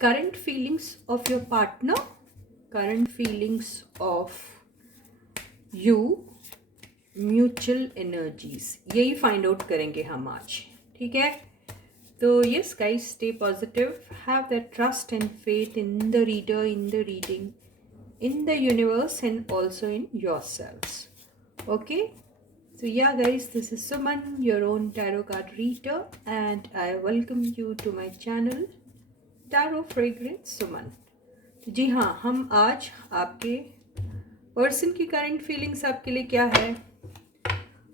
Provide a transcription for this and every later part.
current feelings of your partner, current feelings of you, mutual energies, यही find out करेंगे हम आज. ठीक है. तो yes guys, stay positive, have that trust and faith in the reader, in the reading, in the universe and also in yourselves. Okay, so yeah guys, this is Suman, your own tarot card reader, and I welcome you to my channel Tarot Fragrance Suman. जी हाँ, हम आज आपके person की current feelings आपके लिए क्या है,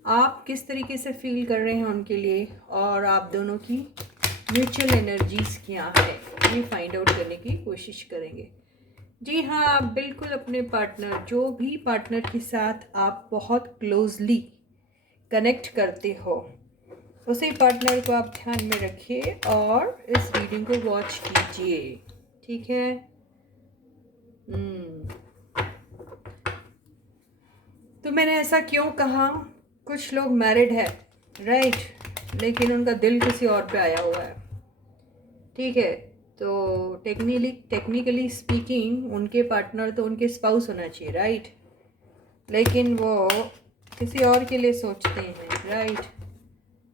आप किस तरीके से फील कर रहे हैं उनके लिए, और आप दोनों की म्यूचुअल एनर्जीज क्या है, ये फाइंड आउट करने की कोशिश करेंगे. जी हाँ, आप बिल्कुल अपने पार्टनर, जो भी पार्टनर के साथ आप बहुत क्लोजली कनेक्ट करते हो, उसी पार्टनर को आप ध्यान में रखिए और इस रीडिंग को वॉच कीजिए. ठीक है. तो मैंने ऐसा क्यों कहा, कुछ लोग मैरिड है, राइट, लेकिन उनका दिल किसी और पे आया हुआ है. ठीक है. तो टेक्निकली स्पीकिंग उनके पार्टनर तो उनके स्पाउस होना चाहिए, राइट, लेकिन वो किसी और के लिए सोचते हैं, राइट.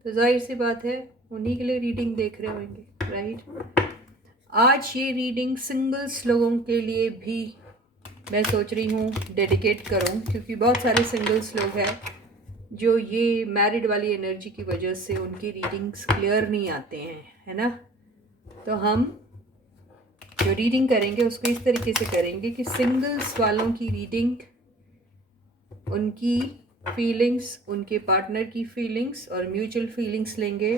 तो जाहिर सी बात है उन्हीं के लिए रीडिंग देख रहे होंगे, राइट. आज ये रीडिंग सिंगल्स लोगों के लिए भी मैं सोच रही हूँ डेडिकेट करूँ, क्योंकि बहुत सारे सिंगल्स लोग हैं जो ये मैरिड वाली एनर्जी की वजह से उनकी रीडिंग्स क्लियर नहीं आते हैं, है ना. तो हम जो रीडिंग करेंगे उसको इस तरीके से करेंगे कि सिंगल्स वालों की रीडिंग, उनकी फीलिंग्स, उनके पार्टनर की फीलिंग्स और म्यूचुअल फीलिंग्स लेंगे,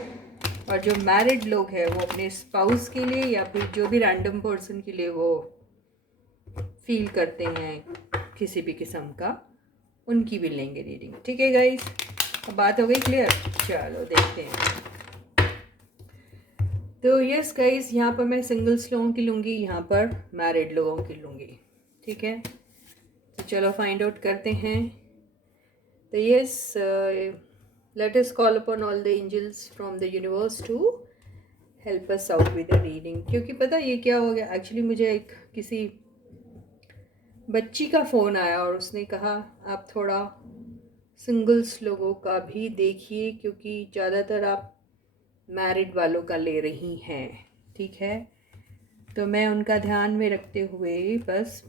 और जो मैरिड लोग हैं वो अपने स्पाउस के लिए या फिर जो भी रैंडम पर्सन के लिए वो फील करते हैं किसी भी किस्म का, उनकी भी लेंगे रीडिंग. ठीक है गाइस, अब बात हो गई क्लियर. चलो देखते हैं. तो यस गाइस, यहाँ पर मैं सिंगल्स लोगों की लूँगी, यहाँ पर मैरिड लोगों की लूँगी. ठीक है. तो चलो फाइंड आउट करते हैं. तो yes, let us call upon all the angels from the universe to help us out with the reading. क्योंकि पता ये क्या हो गया, एक्चुअली मुझे एक किसी बच्ची का फ़ोन आया और उसने कहा आप थोड़ा सिंगल्स लोगों का भी देखिए, क्योंकि ज़्यादातर आप मैरिड वालों का ले रही हैं. ठीक है. तो मैं उनका ध्यान में रखते हुए, बस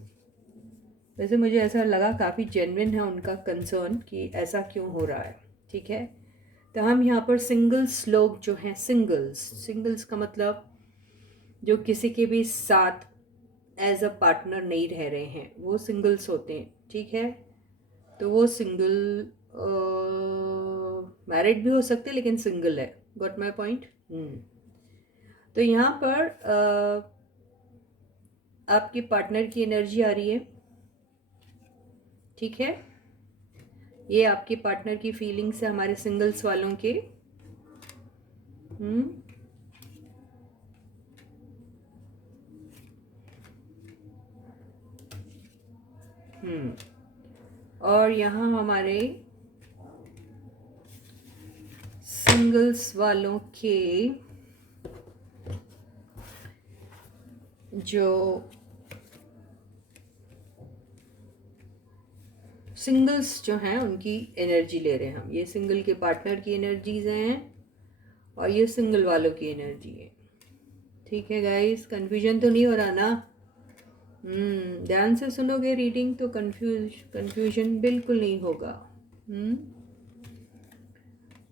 वैसे मुझे ऐसा लगा काफ़ी जेन्युइन है उनका कंसर्न कि ऐसा क्यों हो रहा है. ठीक है. तो हम यहाँ पर सिंगल्स लोग जो हैं, सिंगल्स का मतलब जो किसी के भी साथ एज अ पार्टनर नहीं रह रहे हैं, वो सिंगल्स होते हैं. ठीक है. तो वो सिंगल मैरिड भी हो सकते हैं लेकिन सिंगल है. Got my point. तो यहाँ पर आपके पार्टनर की एनर्जी आ रही है. ठीक है. ये आपके पार्टनर की फीलिंग्स है हमारे सिंगल्स वालों के. और यहाँ हमारे सिंगल्स वालों के जो सिंगल्स जो हैं उनकी एनर्जी ले रहे हैं हम. ये सिंगल के पार्टनर की एनर्जीज हैं और ये सिंगल वालों की एनर्जी है. ठीक है गाइस, कंफ्यूजन तो नहीं हो रहा ना. ध्यान से सुनोगे रीडिंग तो कंफ्यूजन बिल्कुल नहीं होगा.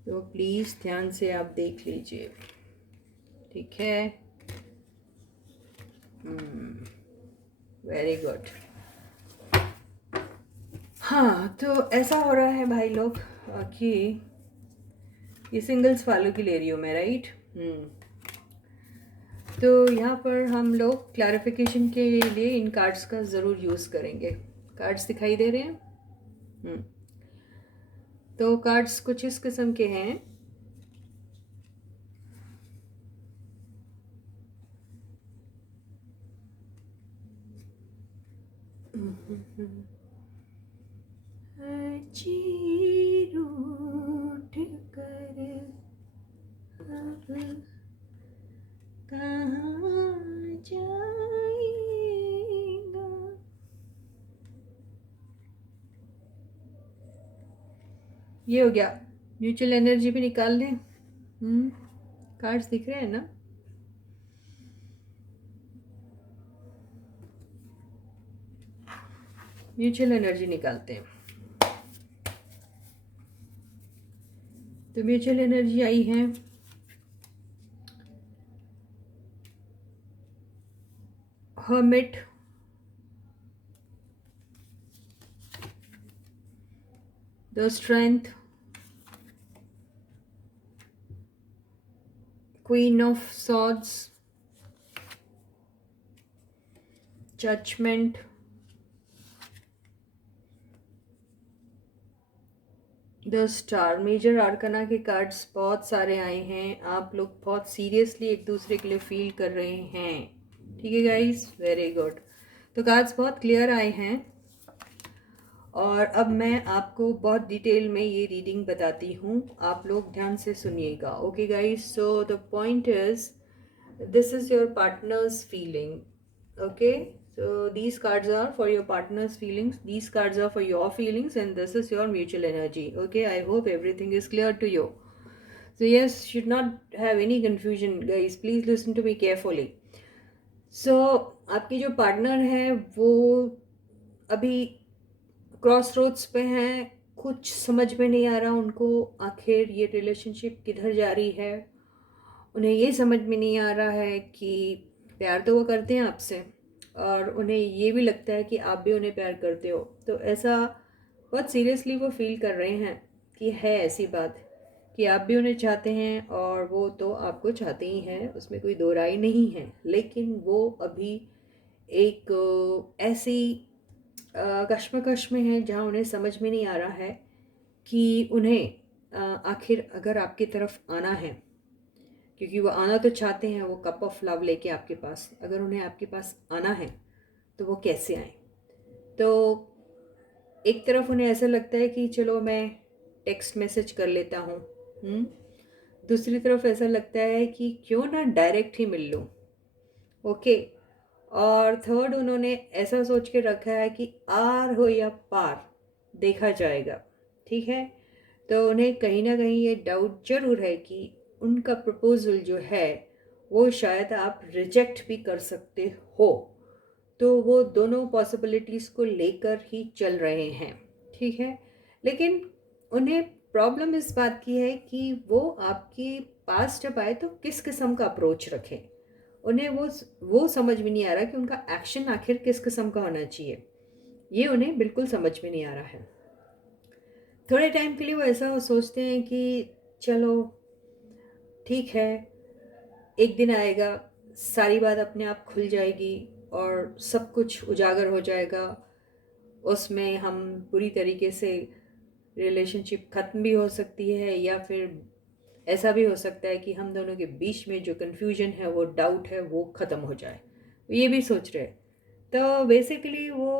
तो प्लीज़ ध्यान से आप देख लीजिए. ठीक है. Very good. हाँ, तो ऐसा हो रहा है भाई लोग कि ये सिंगल्स वालों की ले रही हूँ मैं, राइट. तो यहाँ पर हम लोग क्लैरिफिकेशन के लिए इन कार्ड्स का ज़रूर यूज़ करेंगे. कार्ड्स दिखाई दे रहे हैं. तो कार्ड्स कुछ इस किस्म के हैं. रूठ कर अब कहाँ जा ये हो गया। म्यूचुअल एनर्जी भी निकाल लें। कार्ड्स दिख रहे हैं ना? म्यूचुअल एनर्जी निकालते हैं। तो म्यूचुअल एनर्जी आई है hermit, the strength, queen of swords, judgement, the star. Major arcana के कार्ड्स बहुत सारे आए हैं। आप लोग बहुत सीरियसली एक दूसरे के लिए फील कर रहे हैं। ठीक है गाइस, वेरी गुड। तो कार्ड्स बहुत क्लियर आए हैं और अब मैं आपको बहुत डिटेल में ये रीडिंग बताती हूँ। आप लोग ध्यान से सुनिएगा। Okay guys, so the point is this is your partner's feeling. Okay, so these cards are for your partner's feelings, these cards are for your feelings, and this is your mutual energy. Okay, I hope everything is clear to you. So yes, should not have any confusion guys, please listen to me carefully. So आपकी जो partner है वो अभी cross roads पे हैं। कुछ समझ में नहीं आ रहा उनको आखिर ये रिलेशनशिप किधर जा रही है। उन्हें ये समझ में नहीं आ रहा है कि प्यार तो वो करते हैं आपसे और उन्हें ये भी लगता है कि आप भी उन्हें प्यार करते हो। तो ऐसा बहुत सीरियसली वो फील कर रहे हैं कि है ऐसी बात कि आप भी उन्हें चाहते हैं और वो तो आपको चाहते ही हैं, उसमें कोई दो राय नहीं है। लेकिन वो अभी एक ऐसी कश्मकश में है जहाँ उन्हें समझ में नहीं आ रहा है कि उन्हें आखिर अगर आपकी तरफ आना है, क्योंकि वो आना तो चाहते हैं, वो कप ऑफ लव लेके आपके पास, अगर उन्हें आपके पास आना है तो वो कैसे आए। तो एक तरफ उन्हें ऐसा लगता है कि चलो मैं टेक्स्ट मैसेज कर लेता हूँ, दूसरी तरफ ऐसा लगता है कि क्यों ना डायरेक्ट ही मिल लूँ। ओके, और थर्ड उन्होंने ऐसा सोच के रखा है कि आर हो या पार देखा जाएगा। ठीक है, तो उन्हें कहीं ना कहीं ये डाउट जरूर है कि उनका प्रपोजल जो है वो शायद आप रिजेक्ट भी कर सकते हो। तो वो दोनों पॉसिबिलिटीज़ को लेकर ही चल रहे हैं। ठीक है, लेकिन उन्हें प्रॉब्लम इस बात की है कि वो आपके पास जब आए तो किस किस्म का अप्रोच रखें। उन्हें वो समझ में नहीं आ रहा कि उनका एक्शन आखिर किस किस्म का होना चाहिए। ये उन्हें बिल्कुल समझ में नहीं आ रहा है। थोड़े टाइम के लिए वो ऐसा सोचते हैं कि चलो ठीक है, एक दिन आएगा सारी बात अपने आप खुल जाएगी और सब कुछ उजागर हो जाएगा। उसमें हम पूरी तरीके से रिलेशनशिप ख़त्म भी हो सकती है या फिर ऐसा भी हो सकता है कि हम दोनों के बीच में जो कन्फ्यूजन है, वो डाउट है, वो ख़त्म हो जाए। ये भी सोच रहे हैं। तो बेसिकली वो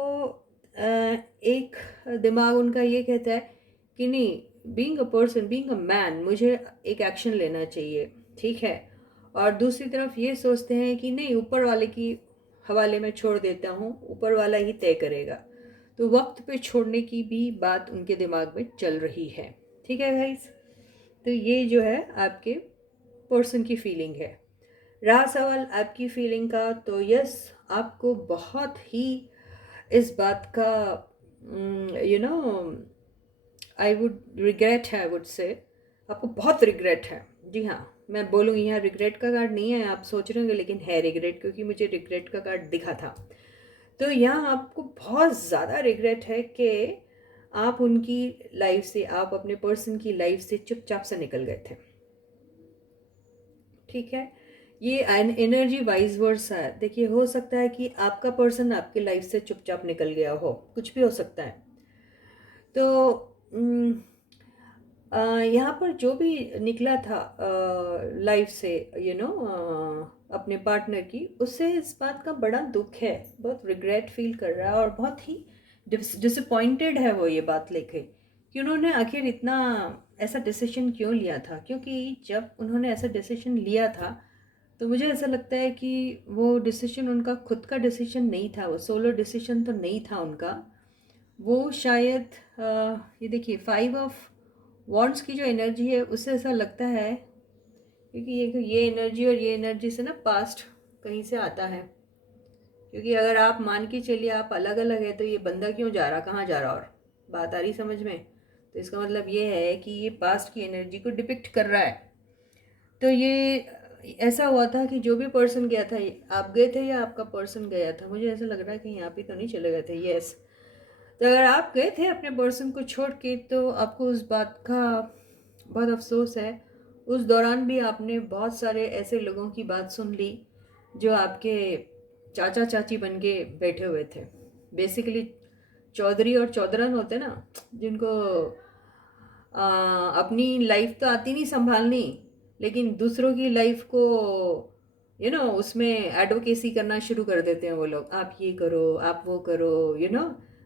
एक दिमाग उनका ये कहता है कि नहीं, being a person, being a man, मुझे एक एक्शन लेना चाहिए। ठीक है, और दूसरी तरफ ये सोचते हैं कि नहीं, ऊपर वाले की हवाले में छोड़ देता हूँ, ऊपर वाला ही तय करेगा। तो वक्त पे छोड़ने की भी बात उनके दिमाग में चल रही है। ठीक है गाइस, तो ये जो है आपके पर्सन की फीलिंग है। रहा सवाल आपकी फीलिंग का, तो यस, आपको बहुत ही इस बात का आई वुड रिग्रेट है, आई वुड से आपको बहुत रिग्रेट है। जी हाँ, मैं बोलूँगी, यहाँ रिग्रेट का कार्ड नहीं है, आप सोच रहे होंगे, लेकिन है रिग्रेट, क्योंकि मुझे रिग्रेट का कार्ड दिखा था। तो यहाँ आपको बहुत ज़्यादा रिग्रेट है कि आप उनकी लाइफ से, आप अपने पर्सन की लाइफ से चुपचाप से निकल गए थे। ठीक है, ये एनर्जी वाइज वर्सा है। देखिए, हो सकता है कि आपका पर्सन आपकी लाइफ से चुपचाप निकल गया हो, कुछ भी हो सकता है। तो यहाँ पर जो भी निकला था लाइफ से, अपने पार्टनर की, उससे इस बात का बड़ा दुख है, बहुत रिग्रेट फील कर रहा है और बहुत ही डिसअपॉइंटेड है वो ये बात लेके कि उन्होंने आखिर इतना ऐसा डिसीजन क्यों लिया था। क्योंकि जब उन्होंने ऐसा डिसीजन लिया था तो मुझे ऐसा लगता है कि वो डिसीजन उनका खुद का डिसीजन नहीं था, वो सोलो डिसीजन तो नहीं था उनका। वो शायद ये देखिए, 5 ऑफ वॉन्ड्स की जो एनर्जी है उससे ऐसा लगता है, क्योंकि ये एनर्जी और ये एनर्जी से ना पास्ट कहीं से आता है। क्योंकि अगर आप मान के चलिए आप अलग अलग है तो ये बंदा क्यों जा रहा, कहाँ जा रहा, और बात आ रही समझ में? तो इसका मतलब ये है कि ये पास्ट की एनर्जी को डिपिक्ट कर रहा है। तो ये ऐसा हुआ था कि जो भी पर्सन गया था, आप गए थे या आपका पर्सन गया था, मुझे ऐसा लग रहा है कि यहाँ पे तो नहीं चले गए थे। यस, तो अगर आप गए थे अपने पर्सन को छोड़ के तो आपको उस बात का बहुत अफसोस है। उस दौरान भी आपने बहुत सारे ऐसे लोगों की बात सुन ली जो आपके चाचा चाची बन के बैठे हुए थे। बेसिकली चौधरी और चौधरन होते ना, जिनको अपनी लाइफ तो आती नहीं संभालनी, लेकिन दूसरों की लाइफ को उसमें एडवोकेसी करना शुरू कर देते हैं वो लोग। आप ये करो, आप वो करो,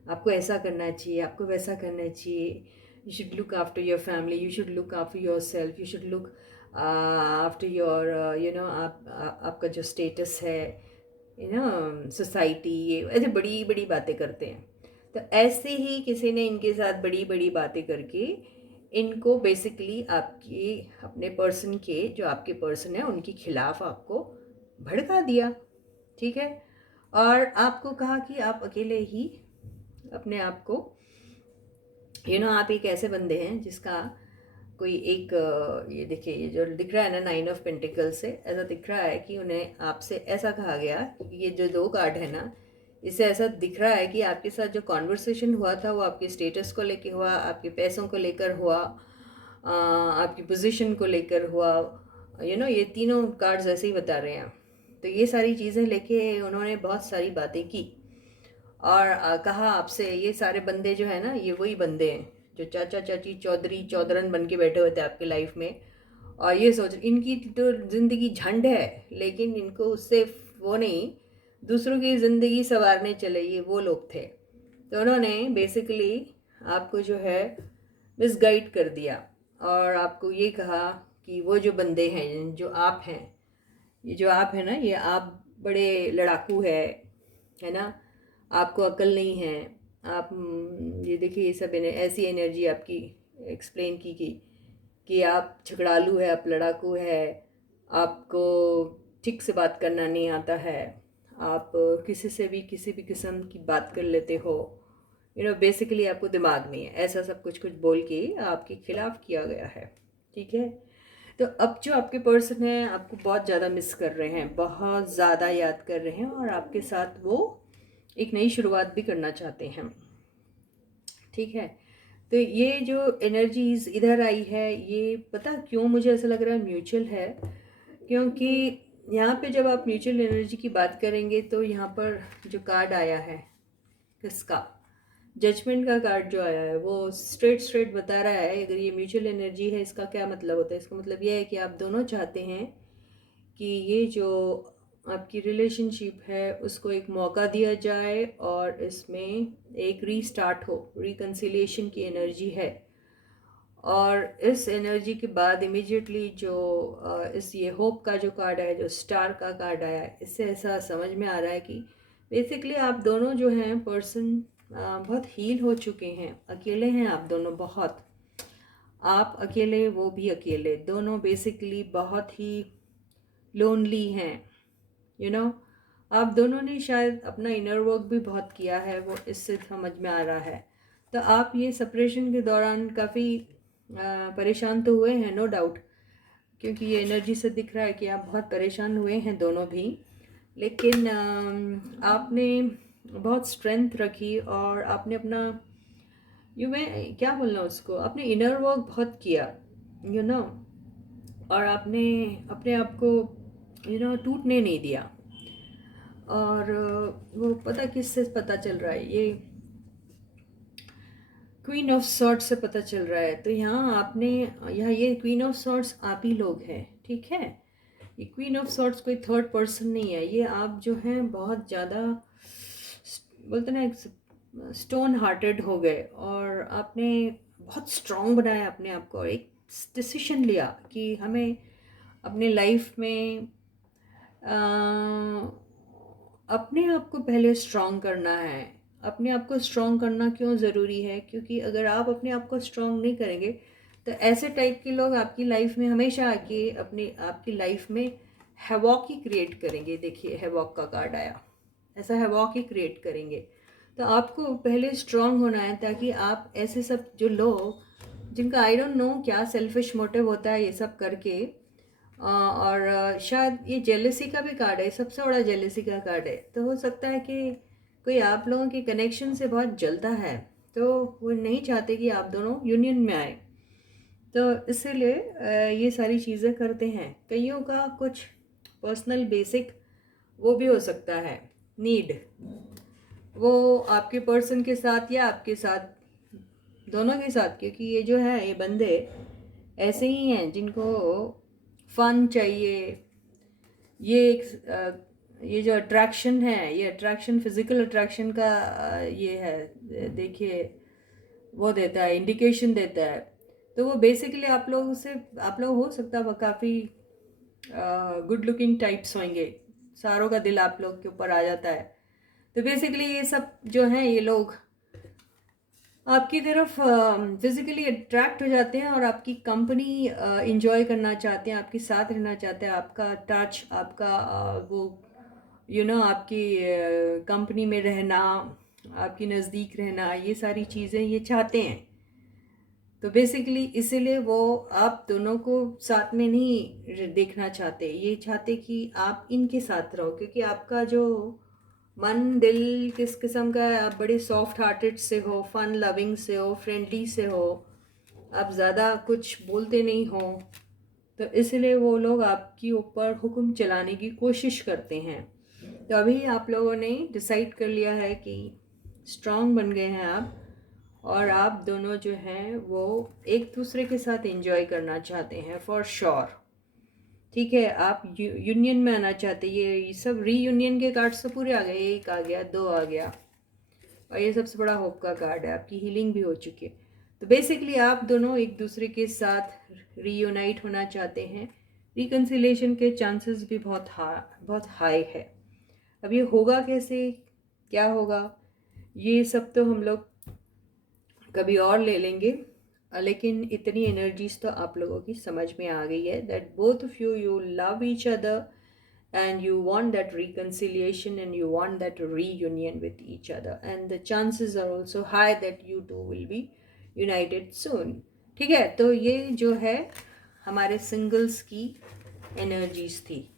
आपको ऐसा करना चाहिए, आपको वैसा करना चाहिए। You should look after your family, you should look after your self, you should look after your आपका जो स्टेटस है सोसाइटी, ये ऐसे बड़ी बड़ी बातें करते हैं। तो ऐसे ही किसी ने इनके साथ बड़ी बड़ी बातें करके इनको बेसिकली आपके अपने पर्सन के, जो आपके पर्सन है उनके खिलाफ आपको भड़का दिया। ठीक है, और आपको कहा कि आप अकेले ही अपने आप को आप एक ऐसे बंदे हैं जिसका कोई एक ये देखिए, ये जो दिख रहा है ना 9 ऑफ पेंटिकल से, ऐसा दिख रहा है कि उन्हें आपसे ऐसा कहा गया कि ये जो 2 कार्ड है ना, इससे ऐसा दिख रहा है कि आपके साथ जो कॉन्वर्सेशन हुआ था वो आपके स्टेटस को लेकर हुआ, आपके पैसों को लेकर हुआ, आपकी पोजीशन को लेकर हुआ। ये तीनों कार्ड्स ऐसे ही बता रहे हैं। तो ये सारी चीज़ें लेके उन्होंने बहुत सारी बातें की और कहा आपसे, ये सारे बंदे जो है ना, ये वही बंदे हैं जो चाचा चाची चौधरी चौधरन बन के बैठे हुए थे आपके लाइफ में। और ये सोच, इनकी तो ज़िंदगी झंड है, लेकिन इनको उससे वो नहीं, दूसरों की ज़िंदगी संवारने चले, ये वो लोग थे। तो उन्होंने बेसिकली आपको जो है मिसगाइड कर दिया और आपको ये कहा कि वो जो बंदे हैं, जो आप हैं, ये जो आप हैं ना, ये आप बड़े लड़ाकू है ना, आपको अकल नहीं है। आप ये देखिए, ये सब ऐसी एनर्जी आपकी एक्सप्लेन की कि आप झगड़ालू है, आप लड़ाकू है, आपको ठीक से बात करना नहीं आता है, आप किसी से भी किसी भी किस्म की बात कर लेते हो, बेसिकली आपको दिमाग नहीं है, ऐसा सब कुछ कुछ बोल के आपके खिलाफ किया गया है। ठीक है, तो अब जो आपके पर्सन हैं आपको बहुत ज़्यादा मिस कर रहे हैं, बहुत ज़्यादा याद कर रहे हैं, और आपके साथ वो एक नई शुरुआत भी करना चाहते हैं। ठीक है, तो ये जो एनर्जीज इधर आई है, ये पता क्यों मुझे ऐसा लग रहा है म्यूचुअल है, क्योंकि यहाँ पे जब आप म्यूचुअल एनर्जी की बात करेंगे तो यहाँ पर जो कार्ड आया है, किसका, जजमेंट का कार्ड जो आया है, वो स्ट्रेट स्ट्रेट बता रहा है अगर ये म्यूचुअल एनर्जी है इसका क्या मतलब होता है। इसका मतलब ये है कि आप दोनों चाहते हैं कि ये जो आपकी रिलेशनशिप है उसको एक मौका दिया जाए और इसमें एक रीस्टार्ट हो, रिकन्सिलिएशन की एनर्जी है। और इस एनर्जी के बाद इमीडिएटली जो इस ये होप का जो कार्ड है, जो स्टार का कार्ड आया है, इससे ऐसा समझ में आ रहा है कि बेसिकली आप दोनों जो हैं पर्सन बहुत हील हो चुके हैं। अकेले हैं आप दोनों बहुत, आप अकेले वो भी अकेले, दोनों बेसिकली बहुत ही लोनली हैं। आप दोनों ने शायद अपना इनर वर्क भी बहुत किया है, वो इससे समझ में आ रहा है। तो आप ये सेपरेशन के दौरान काफ़ी परेशान तो हुए हैं, नो डाउट, क्योंकि ये एनर्जी से दिख रहा है कि आप बहुत परेशान हुए हैं दोनों भी। लेकिन आपने बहुत स्ट्रेंथ रखी और आपने अपना मैं क्या बोलना उसको, आपने इनर वर्क बहुत किया, यू नो और आपने अपने आप को टूटने नहीं दिया। और वो पता किससे पता चल रहा है, ये क्वीन ऑफ सॉर्ट्स से पता चल रहा है। तो यहाँ आपने, यहाँ ये क्वीन ऑफ सॉर्ट्स आप ही लोग हैं। ठीक है, ये क्वीन ऑफ सॉर्ट्स कोई थर्ड पर्सन नहीं है, ये आप जो हैं बहुत ज़्यादा बोलते ना स्टोन हार्टेड हो गए और आपने बहुत स्ट्रॉन्ग बनाया अपने आप को, एक डिसीजन लिया कि हमें अपने लाइफ में अपने आप को पहले स्ट्रॉन्ग करना है। अपने आप को स्ट्रॉन्ग करना क्यों ज़रूरी है, क्योंकि अगर आप अपने आप को स्ट्रॉन्ग नहीं करेंगे तो ऐसे टाइप के लोग आपकी लाइफ में हमेशा आके आपकी लाइफ में हैवॉक ही क्रिएट करेंगे। देखिए हैवॉक का कार्ड आया, ऐसा हैवॉक ही क्रिएट करेंगे। तो आपको पहले स्ट्रांग होना है, ताकि आप ऐसे सब जो लोग जिनका आई डोंट नो क्या सेल्फिश मोटिव होता है ये सब करके, और शायद ये जेलसी का भी कार्ड है, सबसे बड़ा जेलसी का कार्ड है। तो हो सकता है कि कोई आप लोगों के कनेक्शन से बहुत जलता है, तो वो नहीं चाहते कि आप दोनों यूनियन में आए, तो इसीलिए ये सारी चीज़ें करते हैं। कईयों का कुछ पर्सनल बेसिक वो भी हो सकता है नीड, वो आपके पर्सन के साथ या आपके साथ, दोनों के साथ, क्योंकि ये जो है ये बंदे ऐसे ही हैं जिनको फन चाहिए। ये जो अट्रैक्शन है, ये अट्रैक्शन फिजिकल अट्रैक्शन का ये है, देखिए वो देता है, इंडिकेशन देता है। तो वो बेसिकली आप लोग हो सकता है काफ़ी गुड लुकिंग टाइप्स होंगे, सारों का दिल आप लोग के ऊपर आ जाता है। तो बेसिकली ये सब जो हैं ये लोग आपकी तरफ फिजिकली अट्रैक्ट हो जाते हैं और आपकी कंपनी इंजॉय करना चाहते हैं, आपके साथ रहना चाहते हैं, आपका टच, आपका वो आपकी कंपनी में रहना, आपकी नज़दीक रहना, ये सारी चीज़ें ये चाहते हैं। तो बेसिकली इसीलिए वो आप दोनों को साथ में नहीं देखना चाहते, ये चाहते कि आप इनके साथ रहो, क्योंकि आपका जो मन दिल किस किस्म का है, आप बड़े सॉफ्ट हार्टेड से हो, फन लविंग से हो, फ्रेंडली से हो, आप ज़्यादा कुछ बोलते नहीं हो। तो इसलिए वो लोग आपके ऊपर हुक्म चलाने की कोशिश करते हैं। तो अभी आप लोगों ने डिसाइड कर लिया है कि स्ट्रांग बन गए हैं आप, और आप दोनों जो हैं वो एक दूसरे के साथ एंजॉय करना चाहते हैं फॉर श्योर। ठीक है, आप यूनियन में आना चाहते हैं। ये सब रीयूनियन के कार्ड्स तो पूरे आ गए, 1 आ गया, 2 आ गया, और ये सबसे बड़ा होप का कार्ड है। आपकी हीलिंग भी हो चुकी है। तो बेसिकली आप दोनों एक दूसरे के साथ रीयूनाइट होना चाहते हैं। रिकन्सिलेशन के चांसेस भी बहुत हाई है। अब ये होगा कैसे, क्या होगा, ये सब तो हम लोग कभी और ले लेंगे, लेकिन इतनी एनर्जीज तो आप लोगों की समझ में आ गई है that both of you love each other and you want that reconciliation and you want that reunion with each other, and the chances are also high that you two will be united soon. ठीक है, तो ये जो है हमारे singles की energies थी।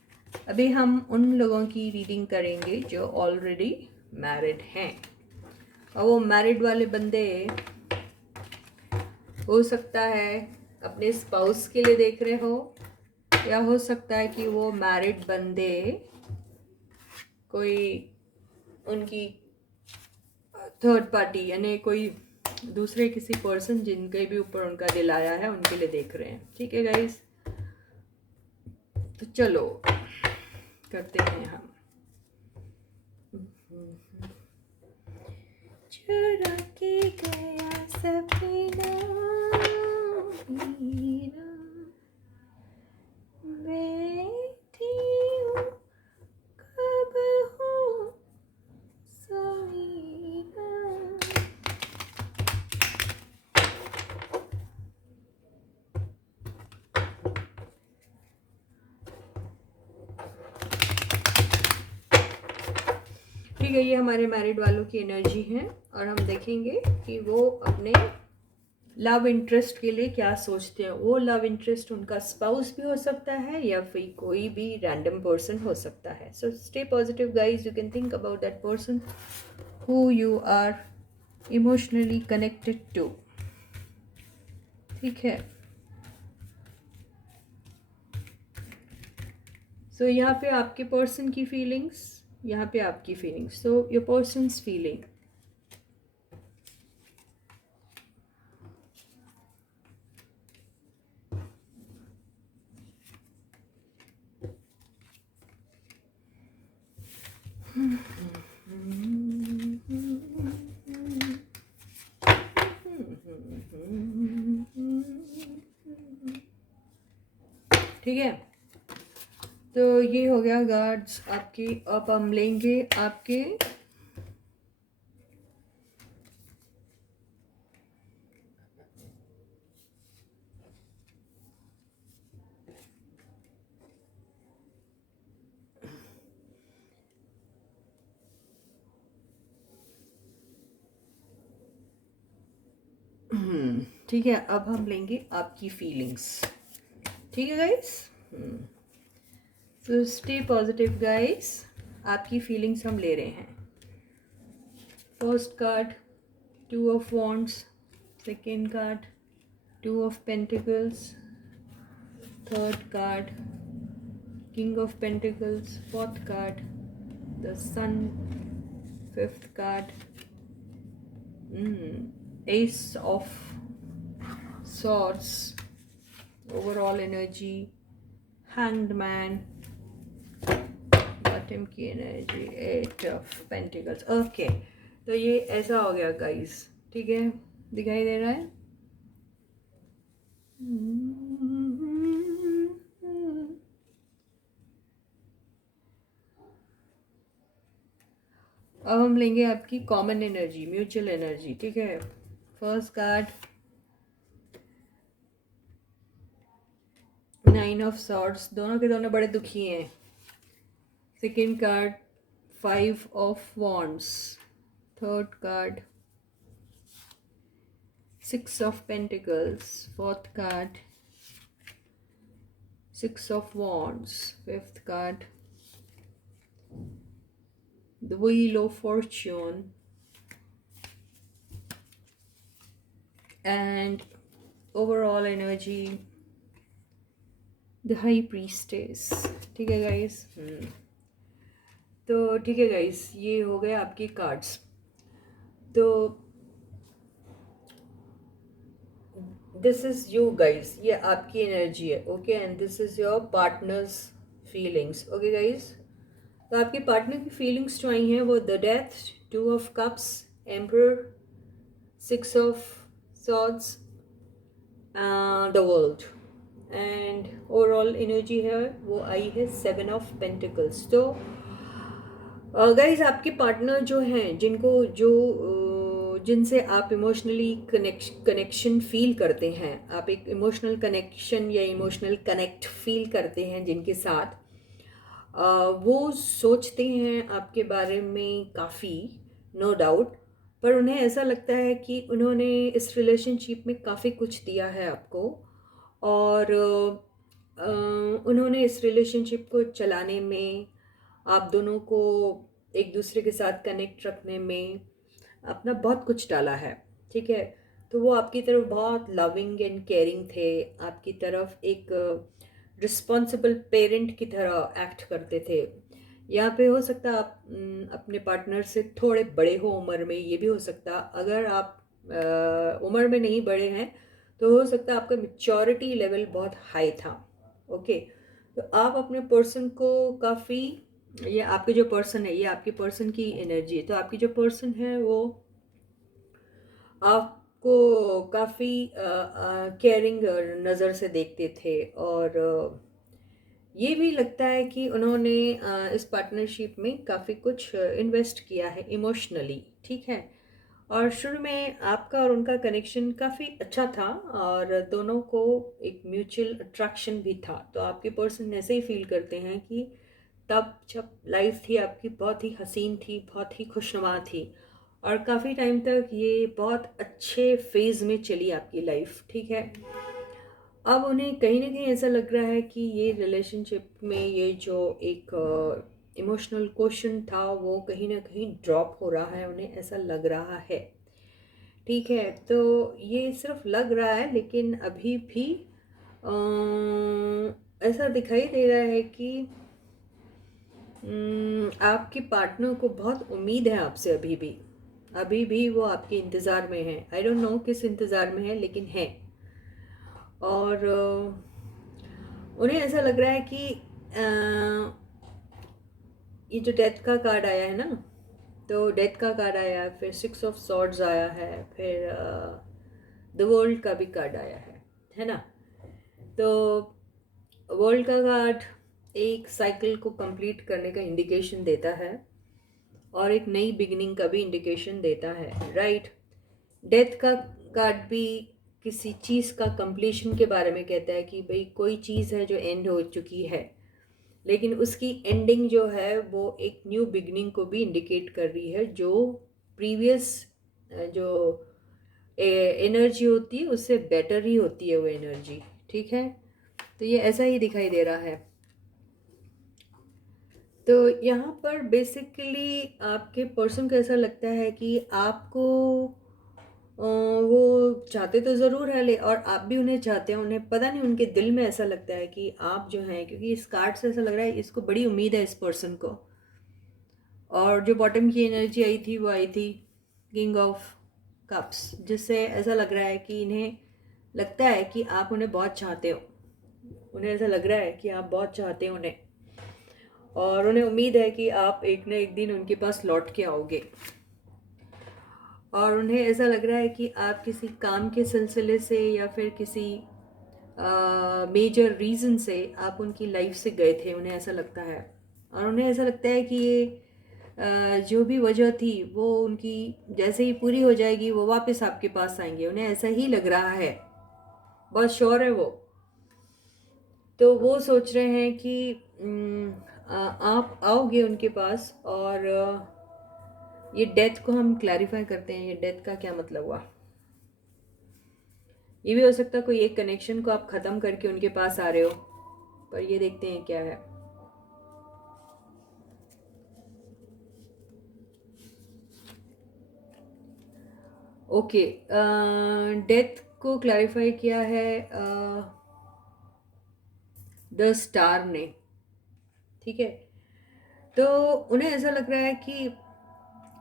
अभी हम उन लोगों की रीडिंग करेंगे जो ऑलरेडी मैरिड हैं, और वो मैरिड वाले बंदे हो सकता है अपने स्पाउस के लिए देख रहे हो, या हो सकता है कि वो मैरिड बंदे कोई उनकी थर्ड पार्टी यानी कोई दूसरे किसी पर्सन जिनके भी ऊपर उनका दिल आया है उनके लिए देख रहे हैं। ठीक है गाइस, तो चलो करते हैं हम। चुरा के गया सपना मेरा, बैठी हूँ कब हो सोईना। ठीक है, ये हमारे मैरिड वालों की एनर्जी है, और हम देखेंगे कि वो अपने लव इंटरेस्ट के लिए क्या सोचते हैं। वो लव इंटरेस्ट उनका स्पाउस भी हो सकता है या फिर कोई भी रैंडम पर्सन हो सकता है। So stay positive guys, you can think about that person who you are emotionally connected to. ठीक है, सो यहाँ पे आपके पर्सन की फीलिंग्स, यहाँ पे आपकी feelings. So your persons feeling, ठीक है। तो ये हो गया गार्ड्स आपकी। अब हम लेंगे आपके ठीक है, अब हम लेंगे आपकी फीलिंग्स। ठीक है गाइस, तो स्टे पॉजिटिव गाइस। आपकी फीलिंग्स हम ले रहे हैं। First card 2 of wands, second card 2 of pentacles, third card king of pentacles, fourth card the sun, fifth card ace of swords, overall energy, hanged man, bottom की energy 8 of pentacles. Okay, तो ये ऐसा हो गया guys. ठीक है, दिखाई दे रहा है। अब हम लेंगे आपकी कॉमन एनर्जी, म्यूचुअल एनर्जी। ठीक है, फर्स्ट कार्ड 9 ऑफ सॉर्ड्स, दोनों के दोनों बड़े दुखी हैं। Second card 5 of wands, third card 6 of Pentacles, fourth card 6 of Wands, fifth card the Wheel of Fortune, and overall energy the High Priestess। ठीक है गाइस, तो ठीक है गाइस, ये हो गए आपके कार्ड्स। तो दिस इज यू गाइस, ये आपकी एनर्जी है। Okay, and this is your partners feelings. Okay guys, तो आपके पार्टनर की फीलिंग्स जो आई हैं वो the death, 2 of cups, emperor, 6 of swords, the world, and overall energy है वो आई है 7 ऑफ पेंटिकल्स। तो गाइस, आपके पार्टनर जो हैं, जिनसे आप इमोशनली कनेक्शन फील करते हैं, आप एक इमोशनल कनेक्शन या इमोशनल कनेक्ट फील करते हैं जिनके साथ, वो सोचते हैं आपके बारे में काफ़ी, नो डाउट। पर उन्हें ऐसा लगता है कि उन्होंने इस रिलेशनशिप में काफ़ी कुछ दिया है आपको, और उन्होंने इस रिलेशनशिप को चलाने में, आप दोनों को एक दूसरे के साथ कनेक्ट रखने में अपना बहुत कुछ डाला है। ठीक है, तो वो आपकी तरफ बहुत लविंग एंड केयरिंग थे, आपकी तरफ एक रिस्पॉन्सिबल पेरेंट की तरह एक्ट करते थे। यहाँ पे हो सकता आप अपने पार्टनर से थोड़े बड़े हो उम्र में, ये भी हो सकता। अगर आप उम्र में नहीं बड़े हैं तो हो सकता आपका मेच्योरिटी लेवल बहुत हाई था। ओके, तो आप अपने पर्सन को काफ़ी, ये आपके जो पर्सन है, ये आपके पर्सन की एनर्जी है। तो आपकी जो पर्सन है वो आपको काफ़ी केयरिंग नज़र से देखते थे, और ये भी लगता है कि उन्होंने इस पार्टनरशिप में काफ़ी कुछ इन्वेस्ट किया है इमोशनली। ठीक है, और शुरू में आपका और उनका कनेक्शन काफ़ी अच्छा था, और दोनों को एक म्यूचुअल अट्रैक्शन भी था। तो आपके पर्सन ऐसे ही फील करते हैं कि तब जब लाइफ थी आपकी बहुत ही हसीन थी, बहुत ही खुशनुमा थी, और काफ़ी टाइम तक ये बहुत अच्छे फेज़ में चली आपकी लाइफ। ठीक है, अब उन्हें कहीं ना कहीं ऐसा लग रहा है कि ये रिलेशनशिप में ये जो एक इमोशनल क्वेश्चन था वो कहीं ना कहीं ड्रॉप हो रहा है, उन्हें ऐसा लग रहा है। ठीक है, तो ये सिर्फ लग रहा है, लेकिन अभी भी ऐसा दिखाई दे रहा है कि आपके पार्टनर को बहुत उम्मीद है आपसे। अभी भी वो आपके इंतज़ार में है। आई डोंट नो किस इंतज़ार में है, लेकिन है। और उन्हें ऐसा लग रहा है कि ये जो डेथ का कार्ड आया है ना, तो डेथ का कार्ड आया है, फिर 6 ऑफ सॉर्ड्स आया है, फिर द वर्ल्ड का भी कार्ड आया है ना। तो वर्ल्ड का कार्ड एक साइकिल को कंप्लीट करने का इंडिकेशन देता है, और एक नई बिगिनिंग का भी इंडिकेशन देता है, राइट। डेथ का कार्ड भी किसी चीज़ का कंप्लीशन के बारे में कहता है कि भाई कोई चीज़ है जो एंड हो चुकी है, लेकिन उसकी एंडिंग जो है वो एक न्यू बिगनिंग को भी इंडिकेट कर रही है। जो प्रीवियस जो एनर्जी होती है उससे बेटर ही होती है वो एनर्जी। ठीक है, तो ये ऐसा ही दिखाई दे रहा है। तो यहाँ पर बेसिकली आपके पर्सन को ऐसा लगता है कि आपको वो चाहते तो ज़रूर है, ले और आप भी उन्हें चाहते हैं, उन्हें पता नहीं उनके दिल में ऐसा लगता है कि आप जो हैं, क्योंकि इस कार्ड से ऐसा लग रहा है इसको बड़ी उम्मीद है इस पर्सन को। और जो बॉटम की एनर्जी आई थी वो आई थी किंग ऑफ कप्स, जिससे ऐसा लग रहा है कि इन्हें लगता है कि आप उन्हें बहुत चाहते हो, उन्हें ऐसा लग रहा है कि आप बहुत चाहते हो उन्हें, और उन्हें उम्मीद है कि आप एक न एक दिन उनके पास लौट के आओगे। और उन्हें ऐसा लग रहा है कि आप किसी काम के सिलसिले से या फिर किसी मेजर रीज़न से आप उनकी लाइफ से गए थे, उन्हें ऐसा लगता है। और उन्हें ऐसा लगता है कि ये जो भी वजह थी वो उनकी जैसे ही पूरी हो जाएगी वो वापस आपके पास आएंगे, उन्हें ऐसा ही लग रहा है, बहुत श्योर है वो। तो वो सोच रहे हैं कि आप आओगे उनके पास। और ये डेथ को हम क्लैरिफाई करते हैं, ये डेथ का क्या मतलब हुआ। ये भी हो सकता है कोई एक कनेक्शन को आप ख़त्म करके उनके पास आ रहे हो, पर ये देखते हैं क्या है। ओके, डेथ को क्लैरिफाई किया है द स्टार ने। ठीक है, तो उन्हें ऐसा लग रहा है कि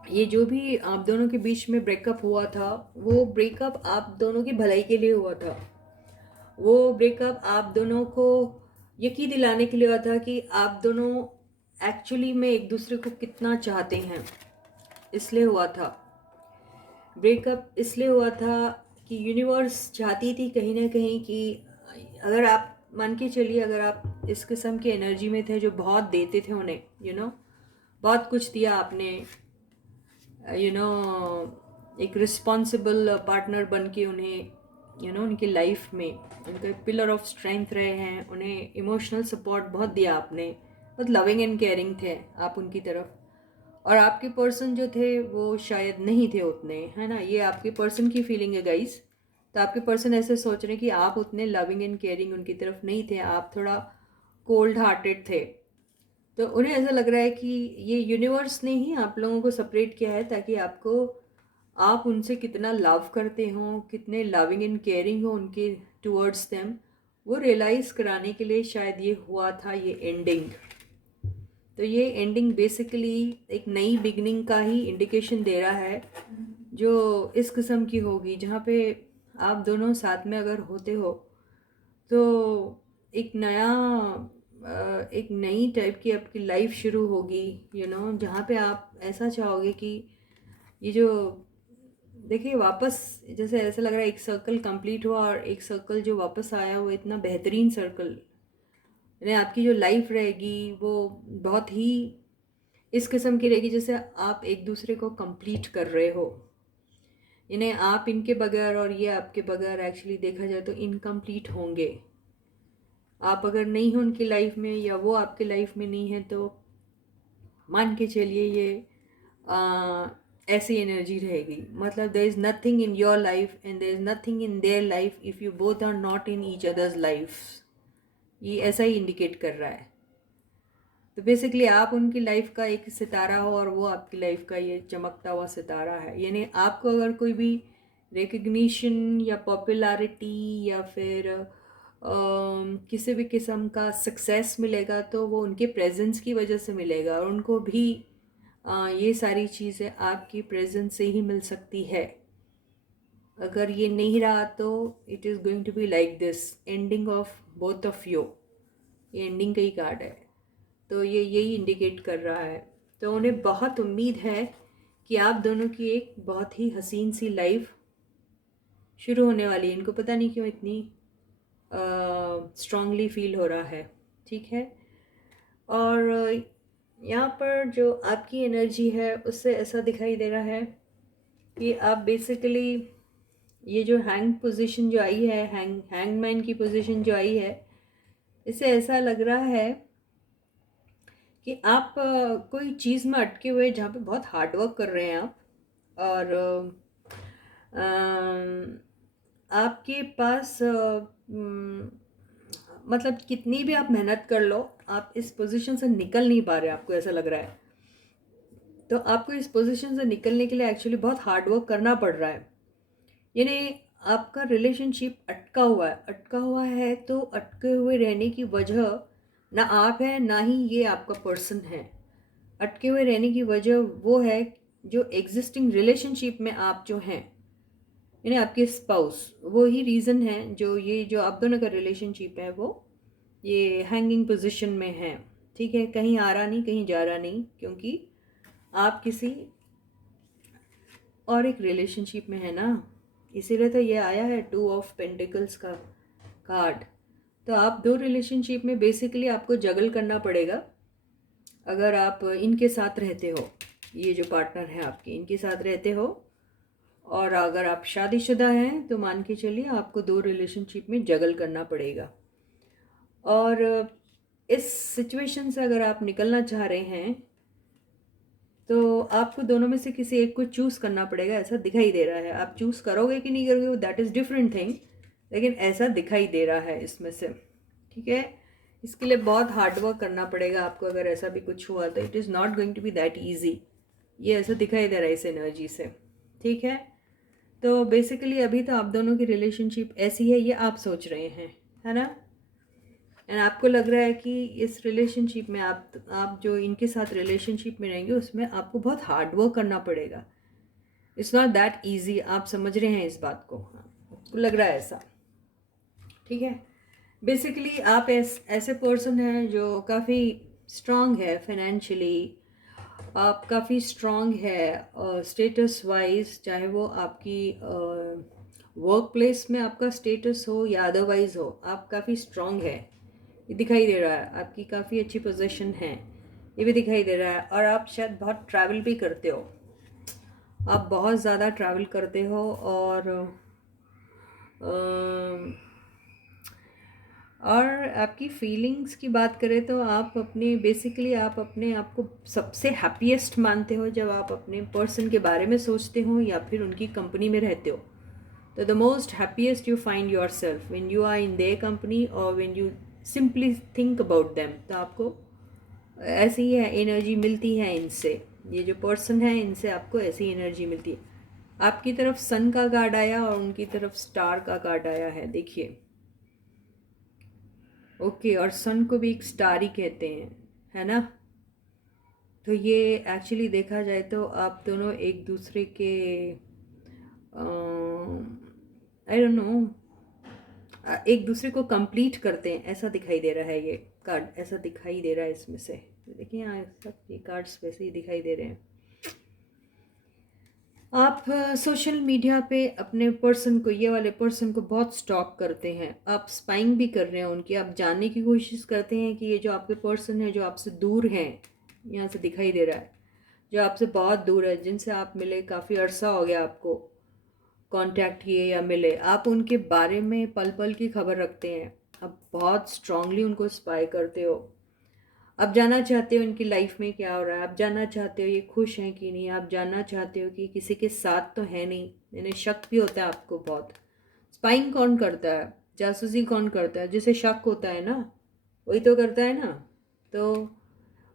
ये जो भी आप दोनों के बीच में ब्रेकअप हुआ था वो ब्रेकअप आप दोनों की भलाई के लिए हुआ था। वो ब्रेकअप आप दोनों को यकीन दिलाने के लिए हुआ था कि आप दोनों एक्चुअली में एक दूसरे को कितना चाहते हैं, इसलिए हुआ था ब्रेकअप। इसलिए हुआ था कि यूनिवर्स चाहती थी कहीं ना कहीं कि अगर आप मान के चलिए, अगर आप इस किस्म की एनर्जी में थे जो बहुत देते थे उन्हें, बहुत कुछ दिया आपने, एक रिस्पॉन्सिबल पार्टनर बन के उन्हें उनकी लाइफ में उनका पिलर ऑफ स्ट्रेंथ रहे हैं, उन्हें इमोशनल सपोर्ट बहुत दिया आपने, बहुत लविंग एंड केयरिंग थे आप उनकी तरफ। और आपके पर्सन जो थे वो शायद नहीं थे उतने, है ना, ये आपके पर्सन की फीलिंग है गाइस। तो आपके पर्सन ऐसे सोच रहे हैं कि आप उतने लविंग एंड केयरिंग उनकी तरफ नहीं थे, आप थोड़ा कोल्ड हार्टेड थे। तो उन्हें ऐसा लग रहा है कि ये यूनिवर्स ने ही आप लोगों को सेपरेट किया है ताकि आपको, आप उनसे कितना लव करते हो, कितने लविंग एंड केयरिंग हो उनके टूवर्ड्स देम, वो रियलाइज़ कराने के लिए शायद ये हुआ था ये एंडिंग। तो ये एंडिंग बेसिकली एक नई बिगनिंग का ही इंडिकेशन दे रहा है, जो इस किस्म की होगी जहाँ पे आप दोनों साथ में अगर होते हो तो एक नया एक नई टाइप की आपकी लाइफ शुरू होगी, जहाँ पे आप ऐसा चाहोगे कि ये जो, देखिए वापस जैसे ऐसा लग रहा है एक सर्कल कंप्लीट हुआ और एक सर्कल जो वापस आया वो इतना बेहतरीन सर्कल, यानी आपकी जो लाइफ रहेगी वो बहुत ही इस किस्म की रहेगी जैसे आप एक दूसरे को कंप्लीट कर रहे हो। इन्हें आप इनके बगैर और ये आपके बगैर एक्चुअली देखा जाए तो इनकम्प्लीट होंगे। आप अगर नहीं हो उनकी लाइफ में या वो आपके लाइफ में नहीं है तो मान के चलिए ये ऐसी एनर्जी रहेगी। मतलब there is nothing in your life and there is nothing in their life if you both are not in each other's life. ये ऐसा ही इंडिकेट कर रहा है। तो बेसिकली आप उनकी लाइफ का एक सितारा हो और वो आपकी लाइफ का ये चमकता हुआ सितारा है। यानी आपको अगर कोई भी रिकग्निशन या पॉपुलैरिटी या फिर किसी भी किस्म का सक्सेस मिलेगा तो वो उनके प्रेजेंस की वजह से मिलेगा, और उनको भी ये सारी चीज़ें आपकी प्रेजेंस से ही मिल सकती है। अगर ये नहीं रहा तो it is going to be like this ending of both of you. ये एंडिंग का ही कार्ड है, तो ये यही इंडिकेट कर रहा है। तो उन्हें बहुत उम्मीद है कि आप दोनों की एक बहुत ही हसीन सी लाइफ शुरू होने वाली है। इनको पता नहीं क्यों इतनी स्ट्रांगली फील हो रहा है। ठीक है, और यहाँ पर जो आपकी एनर्जी है उससे ऐसा दिखाई दे रहा है कि आप बेसिकली ये जो हैंग पोजीशन जो आई है, हैंगमैन की पोजीशन जो आई है, इससे ऐसा लग रहा है कि आप कोई चीज़ में अटके हुए जहाँ पे बहुत हार्ड वर्क कर रहे हैं आप, और आपके पास मतलब कितनी भी आप मेहनत कर लो, आप इस पोजीशन से निकल नहीं पा रहे, आपको ऐसा लग रहा है। तो आपको इस पोजीशन से निकलने के लिए एक्चुअली बहुत हार्ड वर्क करना पड़ रहा है। यानी आपका रिलेशनशिप अटका हुआ है, तो अटके हुए रहने की वजह ना आप है ना ही ये आपका पर्सन है। अटके हुए रहने की वजह वो है जो एग्जिस्टिंग रिलेशनशिप में आप जो हैं, यानी आपके स्पाउस, वो ही रीज़न है जो आप दोनों का रिलेशनशिप है वो ये हैंगिंग पोजीशन में है। ठीक है, कहीं आ रहा नहीं, कहीं जा रहा नहीं, क्योंकि आप किसी और एक रिलेशनशिप में है ना, इसीलिए तो ये आया है 2 ऑफ पेंटिकल्स का कार्ड। तो आप 2 रिलेशनशिप में बेसिकली आपको जगल करना पड़ेगा। अगर आप इनके साथ रहते हो, ये जो पार्टनर है आपके, इनके साथ रहते हो, और अगर आप शादीशुदा हैं तो मान के चलिए आपको 2 रिलेशनशिप में जगल करना पड़ेगा। और इस सिचुएशन से अगर आप निकलना चाह रहे हैं तो आपको दोनों में से किसी एक को चूज़ करना पड़ेगा, ऐसा दिखाई दे रहा है। आप चूज़ करोगे कि नहीं करोगे, दैट इज़ डिफरेंट थिंग, लेकिन ऐसा दिखाई दे रहा है इसमें से। ठीक है, इसके लिए बहुत हार्ड वर्क करना पड़ेगा आपको। अगर ऐसा भी कुछ हुआ तो it is not going to be that easy, ये ऐसा दिखाई दे रहा है इस एनर्जी से। ठीक है, तो बेसिकली अभी तो आप दोनों की रिलेशनशिप ऐसी है, ये आप सोच रहे हैं, है ना। एंड आपको लग रहा है कि इस रिलेशनशिप में आप जो इनके साथ रिलेशनशिप में रहेंगे उसमें आपको बहुत हार्ड वर्क करना पड़ेगा। इट्स नॉट दैट इजी, आप समझ रहे हैं इस बात को, आपको लग रहा है ऐसा। ठीक है, बेसिकली आप ऐसे पर्सन हैं जो काफ़ी स्ट्रांग है फाइनेंशियली, आप काफ़ी स्ट्रांग है स्टेटस वाइज, चाहे वो आपकी वर्क प्लेस में आपका स्टेटस हो या अदरवाइज हो, आप काफ़ी स्ट्रांग है, ये दिखाई दे रहा है। आपकी काफ़ी अच्छी पोजीशन है, ये भी दिखाई दे रहा है। और आप शायद बहुत ट्रैवल भी करते हो, आप बहुत ज़्यादा ट्रैवल करते हो। और आपकी फीलिंग्स की बात करें तो आप अपने बेसिकली आप अपने आप को सबसे हैप्पीएस्ट मानते हो जब आप अपने पर्सन के बारे में सोचते हो या फिर उनकी कंपनी में रहते हो। तो the most happiest you find yourself when you are in their company और when you simply think about them. तो आपको ऐसी ही है एनर्जी मिलती है इनसे, ये जो पर्सन है इनसे आपको ऐसी एनर्जी मिलती है। आपकी तरफ सन का कार्ड आया और उनकी तरफ स्टार का कार्ड आया है, देखिए। ओके, और सन को भी एक स्टार ही कहते हैं, है ना। तो ये एक्चुअली देखा जाए तो आप दोनों एक दूसरे के आई डोंट नो, एक दूसरे को कंप्लीट करते हैं, ऐसा दिखाई दे रहा है। ये कार्ड ऐसा दिखाई दे रहा है इसमें से, देखिए यहाँ सब ये कार्ड्स वैसे ही दिखाई दे रहे हैं। आप सोशल मीडिया पे अपने पर्सन को, ये वाले पर्सन को बहुत स्टॉक करते हैं, आप स्पाइंग भी कर रहे हैं उनकी, आप जानने की कोशिश करते हैं कि ये जो आपके पर्सन है जो आपसे दूर हैं, यहाँ से दिखाई दे रहा है, जो आपसे बहुत दूर है, जिनसे आप मिले काफ़ी अरसा हो गया आपको कांटेक्ट किए या मिले, आप उनके बारे में पल पल की खबर रखते हैं, आप बहुत स्ट्रांगली उनको स्पाई करते हो। आप जानना चाहते हो इनकी लाइफ में क्या हो रहा है, आप जानना चाहते हो ये खुश हैं कि नहीं, आप जानना चाहते हो कि किसी के साथ तो है नहीं, यानी शक भी होता है आपको बहुत। स्पाइंग कौन करता है, जासूसी कौन करता है, जिसे शक होता है ना, वही तो करता है ना। तो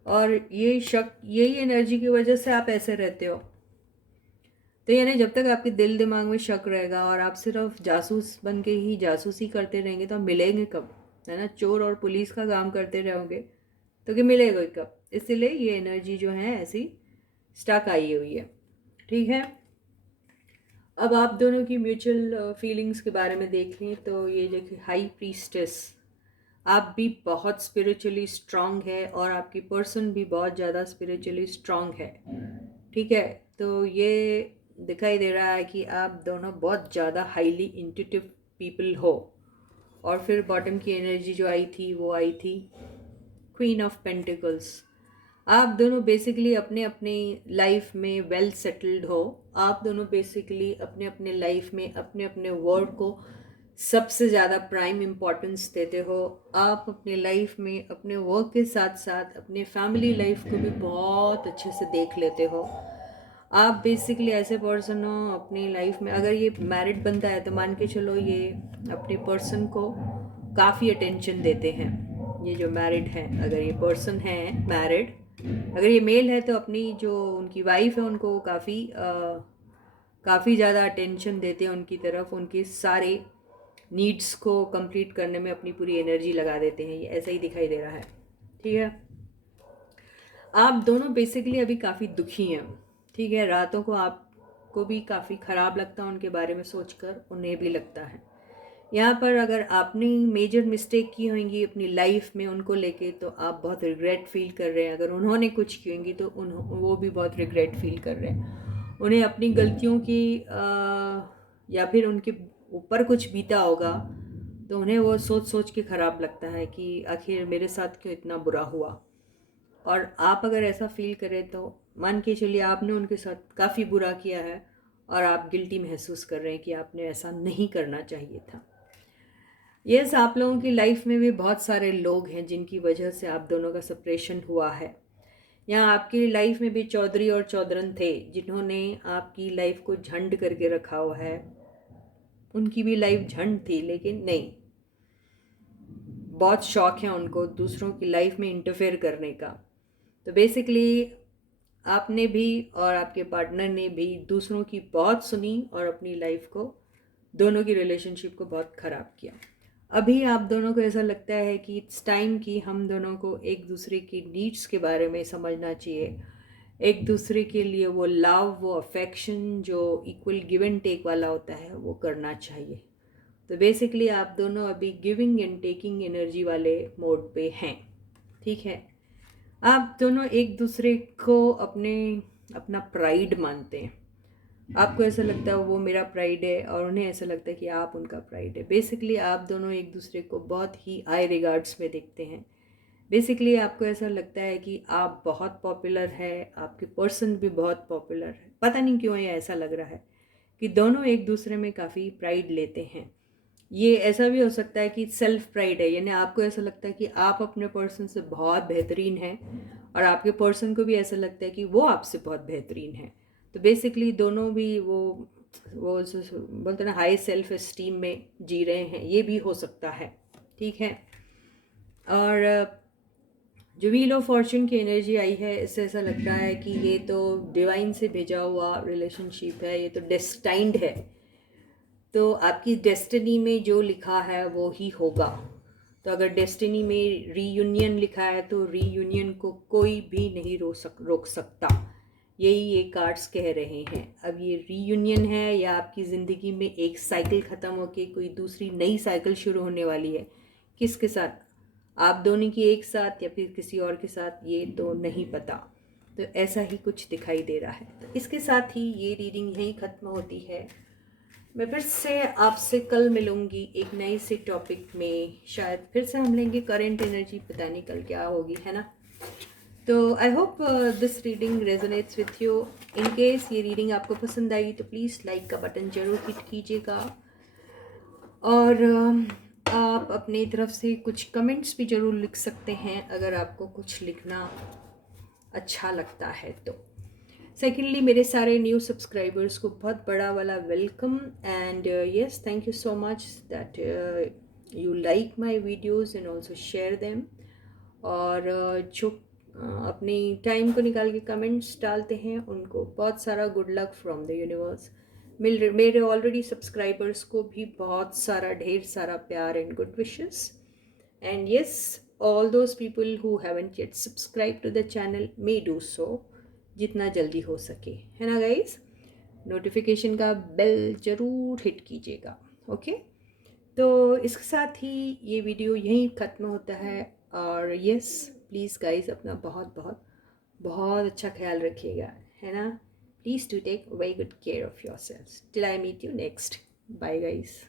और ये शक, यही एनर्जी की वजह से आप ऐसे रहते हो। तो यानी जब तक आपके दिल दिमाग में शक रहेगा और आप सिर्फ जासूस बन के ही जासूसी करते रहेंगे तो आप मिलेंगे कब, है ना। चोर और पुलिस का काम करते रहोगे तो कि मिलेगा कब। इसीलिए ये एनर्जी जो है ऐसी स्टक आई हुई है। ठीक है, अब आप दोनों की म्यूचुअल फीलिंग्स के बारे में देख लें तो ये देखिए हाई प्रीस्टेस, आप भी बहुत स्पिरिचुअली स्ट्रांग है और आपकी पर्सन भी बहुत ज़्यादा स्पिरिचुअली स्ट्रांग है। ठीक है, तो ये दिखाई दे रहा है कि आप दोनों बहुत ज़्यादा हाईली इंट्यूटिव पीपल हो। और फिर बॉटम की एनर्जी जो आई थी वो आई थी क्वीन ऑफ पेंटिकल्स। आप दोनों बेसिकली अपने अपने लाइफ में वेल सेटल्ड हो, आप दोनों बेसिकली अपने अपने लाइफ में अपने अपने वर्ड को सबसे ज़्यादा प्राइम इम्पोर्टेंस देते हो। आप अपने लाइफ में अपने वर्क के साथ साथ अपने फैमिली लाइफ को भी बहुत अच्छे से देख लेते हो। आप बेसिकली ऐसे पर्सन हो अपनी लाइफ में, अगर ये मैरिड बंदा है तो मान के चलो ये अपने पर्सन को काफ़ी अटेंशन देते हैं। ये जो मैरिड है, अगर ये पर्सन है मैरिड, अगर ये मेल है तो अपनी जो उनकी वाइफ है उनको काफ़ी ज़्यादा अटेंशन देते हैं उनकी तरफ, उनके सारे नीड्स को कंप्लीट करने में अपनी पूरी एनर्जी लगा देते हैं। ये ऐसा ही दिखाई दे रहा है। ठीक है, आप दोनों बेसिकली अभी काफ़ी दुखी हैं। ठीक है, रातों को आपको भी काफ़ी ख़राब लगता है उनके बारे में सोचकर, उन्हें भी लगता है। यहाँ पर अगर आपने मेजर मिस्टेक की होंगी अपनी लाइफ में उनको लेके तो आप बहुत रिग्रेट फील कर रहे हैं। अगर उन्होंने कुछ की होंगी तो वो भी बहुत रिग्रेट फील कर रहे हैं। उन्हें अपनी गलतियों की या फिर उनके ऊपर कुछ बीता होगा तो उन्हें वो सोच सोच के ख़राब लगता है कि आखिर मेरे साथ क्यों इतना बुरा हुआ। और आप अगर ऐसा फील करें तो मान के चलिए आपने उनके साथ काफ़ी बुरा किया है और आप गिल्टी महसूस कर रहे हैं कि आपने ऐसा नहीं करना चाहिए था। यस, आप लोगों की लाइफ में भी बहुत सारे लोग हैं जिनकी वजह से आप दोनों का सेपरेशन हुआ है। यहाँ आपकी लाइफ में भी चौधरी और चौधरन थे जिन्होंने आपकी लाइफ को झंड करके रखा हुआ है। उनकी भी लाइफ झंड थी, लेकिन नहीं, बहुत शौक है उनको दूसरों की लाइफ में इंटरफेयर करने का। तो बेसिकली आपने भी और आपके पार्टनर ने भी दूसरों की बहुत सुनी और अपनी लाइफ को, दोनों की रिलेशनशिप को बहुत ख़राब किया। अभी आप दोनों को ऐसा लगता है कि इट्स टाइम कि हम दोनों को एक दूसरे की नीड्स के बारे में समझना चाहिए। एक दूसरे के लिए वो लव, वो अफेक्शन जो इक्वल गिव एंड टेक वाला होता है वो करना चाहिए। तो बेसिकली आप दोनों अभी गिविंग एंड टेकिंग एनर्जी वाले मोड पे हैं। ठीक है, आप दोनों एक दूसरे को अपना प्राइड मानते हैं। आपको ऐसा लगता है वो मेरा प्राइड है और उन्हें ऐसा लगता है कि आप उनका प्राइड है। बेसिकली आप दोनों एक दूसरे को बहुत ही हाई रिगार्ड्स में देखते हैं। बेसिकली आपको ऐसा लगता है कि आप बहुत पॉपुलर है, आपके पर्सन भी बहुत पॉपुलर है। पता नहीं क्यों ये ऐसा लग रहा है कि दोनों एक दूसरे में काफ़ी प्राइड लेते हैं। ये ऐसा भी हो सकता है कि सेल्फ प्राइड है, यानी आपको ऐसा लगता है कि आप अपने पर्सन से बहुत बेहतरीन हैं और आपके पर्सन को भी ऐसा लगता है कि वो आपसे बहुत बेहतरीन है। तो बेसिकली दोनों भी वो बोलते ना हाई सेल्फ एस्टीम में जी रहे हैं, ये भी हो सकता है। ठीक है, और जो व्हील ऑफ फॉर्चून की एनर्जी आई है, इससे ऐसा लग रहा है कि ये तो डिवाइन से भेजा हुआ रिलेशनशिप है, ये तो डेस्टाइंड है। तो आपकी डेस्टिनी में जो लिखा है वो ही होगा। तो अगर डेस्टिनी में रीयूनियन लिखा है तो रीयूनियन को कोई भी नहीं रोक सकता, यही ये कार्ड्स कह रहे हैं। अब ये रीयूनियन है या आपकी ज़िंदगी में एक साइकिल ख़त्म होके कोई दूसरी नई साइकिल शुरू होने वाली है, किसके साथ, आप दोनों की एक साथ या फिर किसी और के साथ, ये तो नहीं पता। तो ऐसा ही कुछ दिखाई दे रहा है। तो इसके साथ ही ये रीडिंग यहीं ख़त्म होती है। मैं फिर से आपसे कल मिलूँगी एक नए से टॉपिक में। शायद फिर से हम लेंगे करंट एनर्जी, पता नहीं कल क्या होगी, है ना। तो I hope this reading resonates with you. In case ये रीडिंग आपको पसंद आई तो प्लीज़ लाइक का बटन ज़रूर हिट कीजिएगा और आप अपनी तरफ से कुछ कमेंट्स भी ज़रूर लिख सकते हैं अगर आपको कुछ लिखना अच्छा लगता है तो। सेकेंडली, मेरे सारे न्यू सब्सक्राइबर्स को बहुत बड़ा वाला welcome and yes, thank you so much that you like my videos and also share them. और जो अपनी टाइम को निकाल के कमेंट्स डालते हैं उनको बहुत सारा good luck from the universe. मेरे ऑलरेडी सब्सक्राइबर्स को भी बहुत सारा ढेर सारा प्यार and good wishes. And yes, all those people who haven't yet subscribed to the channel may do so जितना जल्दी हो सके, है ना गाइस। नोटिफिकेशन का बेल ज़रूर हिट कीजिएगा। ओके, तो इसके साथ ही ये वीडियो यहीं ख़त्म होता है। और यस, प्लीज़ गाइस अपना बहुत बहुत बहुत अच्छा ख्याल रखिएगा, है ना। Please do take very good care of yourself till I meet you next. Bye guys.